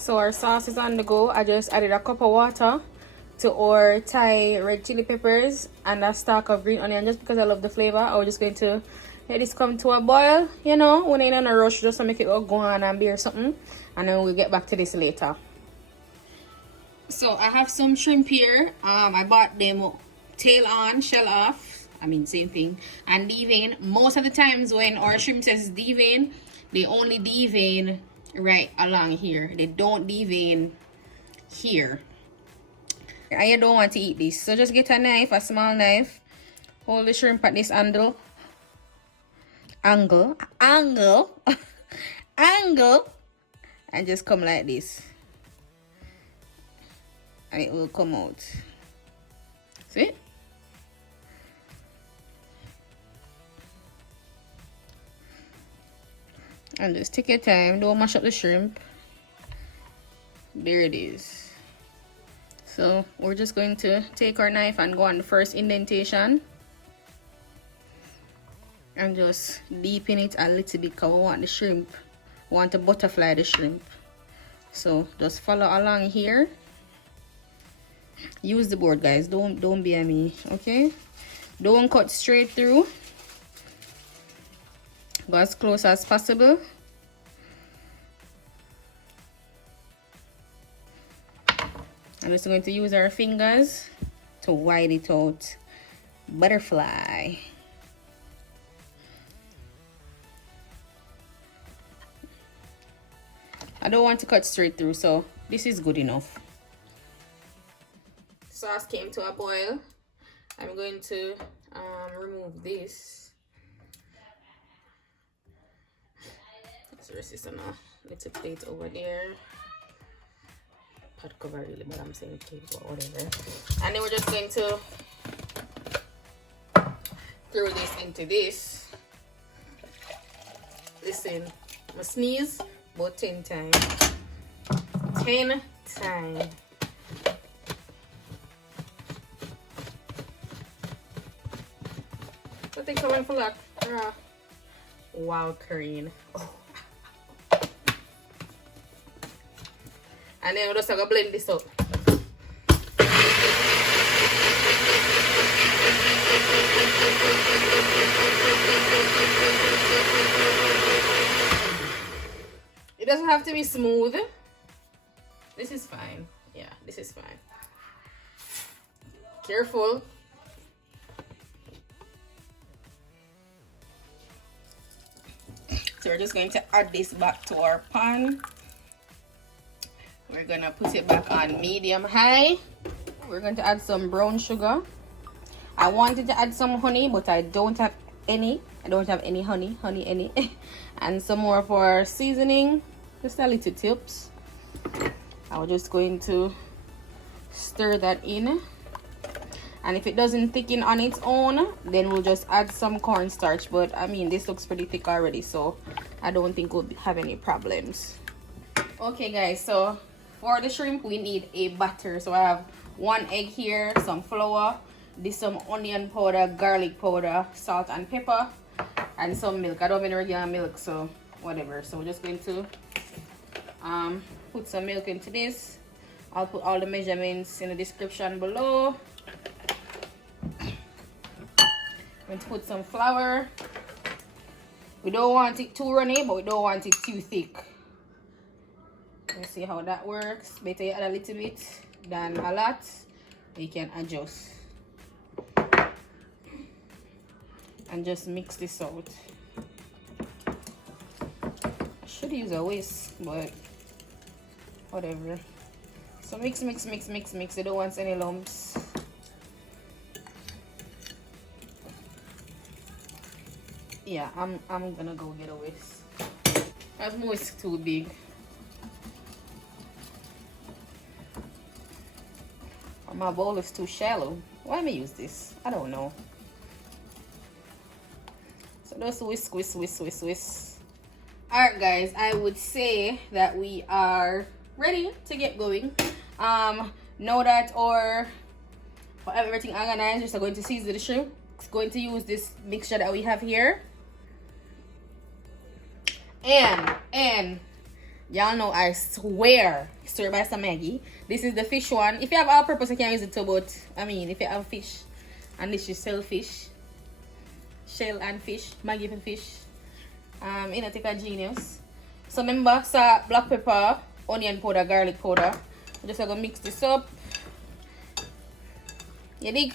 So our sauce is on the go. I just added a cup of water to our Thai red chili peppers and a stalk of green onion just because I love the flavor. I was just going to let this come to a boil, you know, when you're in a rush, just to make it go on and be or something. And then we'll get back to this later. So I have some shrimp here. I bought them tail on, shell off. I mean, same thing. And devein. Most of the times when our shrimp says devein, they only devein right along here. They don't devein here. And you don't want to eat this. So just get a knife, a small knife. Hold the shrimp at this angle. Angle. And just come like this. And it will come out. See? And just take your time, don't mash up the shrimp. There it is. So we're just going to take our knife and go on the first indentation and just deepen it a little bit because we want the shrimp, we want to butterfly the shrimp. So just follow along here. Use the board, guys, don't be a me, okay? Don't cut straight through. Go as close as possible. I'm just going to use our fingers to wide it out. Butterfly. I don't want to cut straight through, so this is good enough. Sauce came to a boil. I'm going to remove this. Let's rest this on a little plate over there. Pot cover really, but I'm saying plate or whatever. And then we're just going to throw this into this. Listen, I'm gonna sneeze about 10 times. 10 times. What they coming for luck? Wow, Korean. Oh. And then we're just gonna blend this up. It doesn't have to be smooth. This is fine. Yeah, this is fine. Careful. So we're just going to add this back to our pan. We're gonna put it back on medium high. We're going to add some brown sugar. I wanted to add some honey, but I don't have any. I don't have any honey any. And some more for seasoning, just a little tips. I was just going to stir that in. And if it doesn't thicken on its own, then we'll just add some cornstarch. But I mean, this looks pretty thick already, so I don't think we'll have any problems. Okay guys, so for the shrimp we need a batter. So I have 1 egg here, some flour, this some onion powder, garlic powder, salt and pepper, and some milk. I don't have any regular milk, so whatever. So we're just going to put some milk into this. I'll put all the measurements in the description below. I'm going to put some flour. We don't want it too runny, but we don't want it too thick. Let's see how that works. Better you add a little bit than a lot. You can adjust. And just mix this out. I should use a whisk, but whatever. So mix. You don't want any lumps. Yeah, I'm gonna go get a whisk. That whisk too big. Or my bowl is too shallow. Why am I use this? I don't know. So just whisk. Alright guys, I would say that we are ready to get going. Now that our everything organized, just going to season the shrimp. It's going to use this mixture that we have here. And Y'all know I swear by some Maggi. This is the fish one. If you have all purpose, you can use it too, but I mean, if you have fish and this is shell and fish, Maggi fish, you know, take a genius. So remember, salt, black pepper, onion powder, garlic powder. I'm just gonna mix this up. You dig?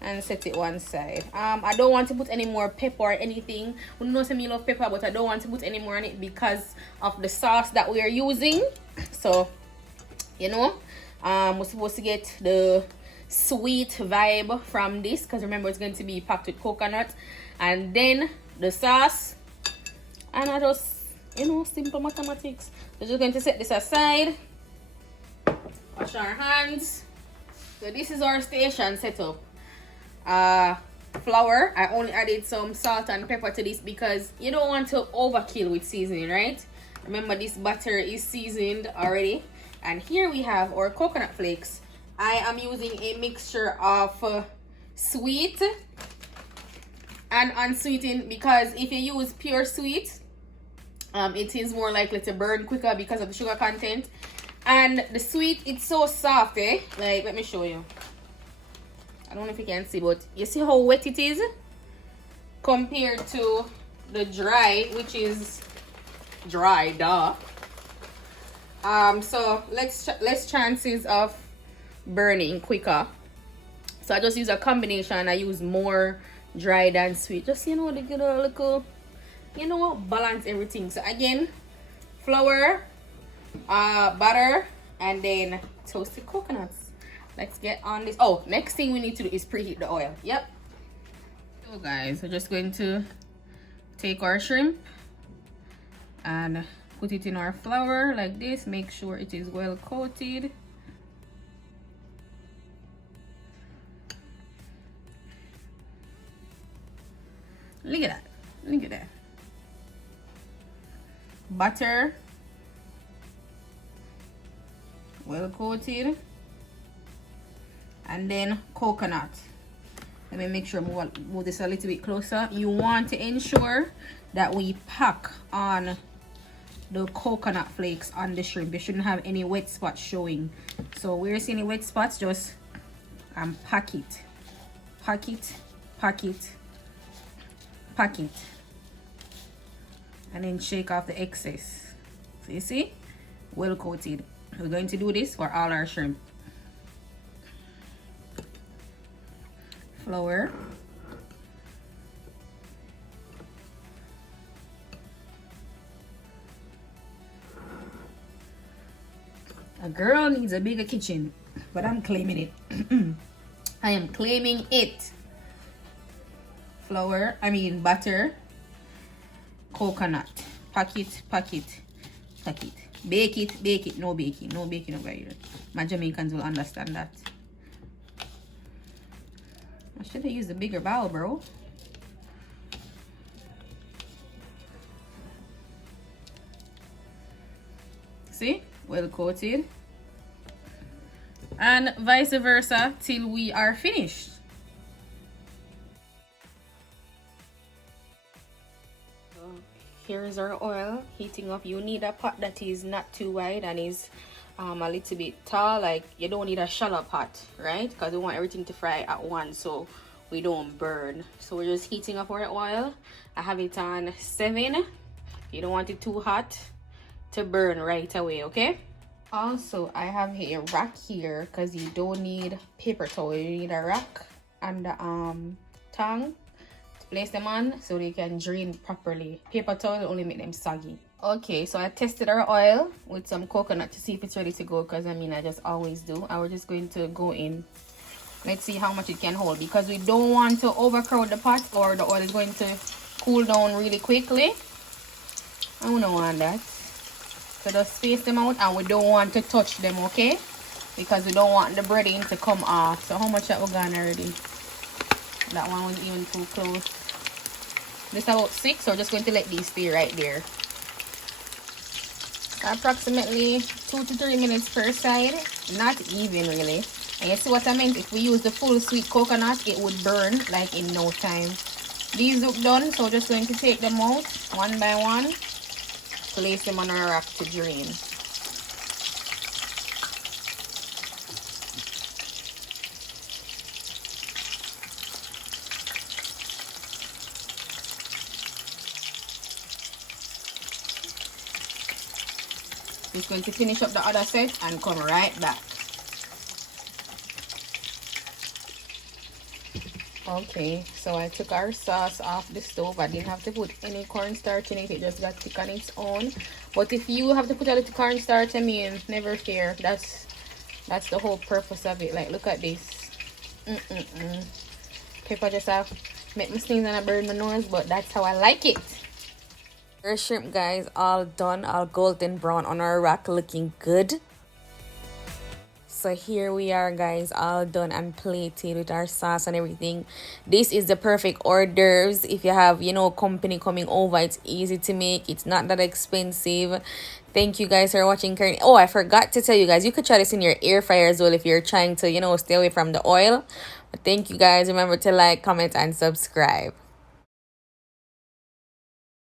And set it one side. I don't want to put any more pepper or anything. We know some me love pepper, but I don't want to put any more on it because of the sauce that we are using. So, you know, we're supposed to get the sweet vibe from this because remember it's going to be packed with coconut, and then the sauce. And I just, you know, simple mathematics. We're just going to set this aside. Wash our hands. So this is our station setup. Flour. I only added some salt and pepper to this because you don't want to overkill with seasoning, right? Remember, this butter is seasoned already. And here we have our coconut flakes. I am using a mixture of sweet and unsweetened because if you use pure sweet, it is more likely to burn quicker because of the sugar content. And the sweet, it's so soft, eh? Like, let me show you. I don't know if you can see, but you see how wet it is compared to the dry, which is dry, duh. So less chances of burning quicker. So I just use a combination. I use more dry than sweet. Just, you know, to get a little, you know, balance everything. So again, flour, butter, and then toasted coconuts. Let's get on this. Oh, next thing we need to do is preheat the oil. Yep. So guys, we're just going to take our shrimp and put it in our flour like this. Make sure it is well coated. Look at that. Look at that. Butter. Well coated. And then coconut. Let me make sure move this a little bit closer. You want to ensure that we pack on the coconut flakes on the shrimp. You shouldn't have any wet spots showing. So where you see any wet spots, just pack it. Pack it, pack it, pack it. And then shake off the excess. So you see? Well coated. We're going to do this for all our shrimp. Flour, a girl needs a bigger kitchen, but I'm claiming it. I am claiming it. Flour, butter, coconut, pack it, pack it, pack it, bake it, no baking over here. My Jamaicans will understand that. I should have used a bigger bowl, bro. See? Well coated. And vice versa till we are finished. So here is our oil heating up. You need a pot that is not too wide and is a little bit tall. Like, you don't need a shallow pot, right? Because we want everything to fry at once so we don't burn. So we're just heating up our oil. I have it on 7. You don't want it too hot to burn right away, okay? Also, I have a rack here because you don't need paper towel. You need a rack and tongue to place them on so they can drain properly. Paper towel will only make them soggy. Okay, so I tested our oil with some coconut to see if it's ready to go because I just always do. I was just going to go in. Let's see how much it can hold because we don't want to overcrowd the pot or the oil is going to cool down really quickly. I don't want that. So just space them out and we don't want to touch them, okay? Because we don't want the breading to come off. So how much that we gone already? That one was even too close. This is about 6, so we're just going to let these stay right there. Approximately 2 to 3 minutes per side. Not even really. And you see what I meant? If we use the full sweet coconut, it would burn like in no time. These look done, so just going to take them out one by one. place them on our rack to drain. Just going to finish up the other set and come right back. Okay, so I took our sauce off the stove. I didn't have to put any cornstarch in it. It just got thick on its own. But if you have to put a little cornstarch, I mean, never fear. That's the whole purpose of it. Like, look at this. Pepper just have make me sneeze and I burn my nose, but that's how I like it. Our shrimp, guys, all done, all golden brown on our rack, looking good. So here we are, guys, all done and plated with our sauce and everything. This is the perfect hors d'oeuvres if you have, you know, company coming over. It's easy to make. It's not that expensive. Thank you guys for watching. Oh, I forgot to tell you guys, you could try this in your air fryer as well if you're trying to, you know, stay away from the oil. But thank you guys. Remember to like, comment, and subscribe.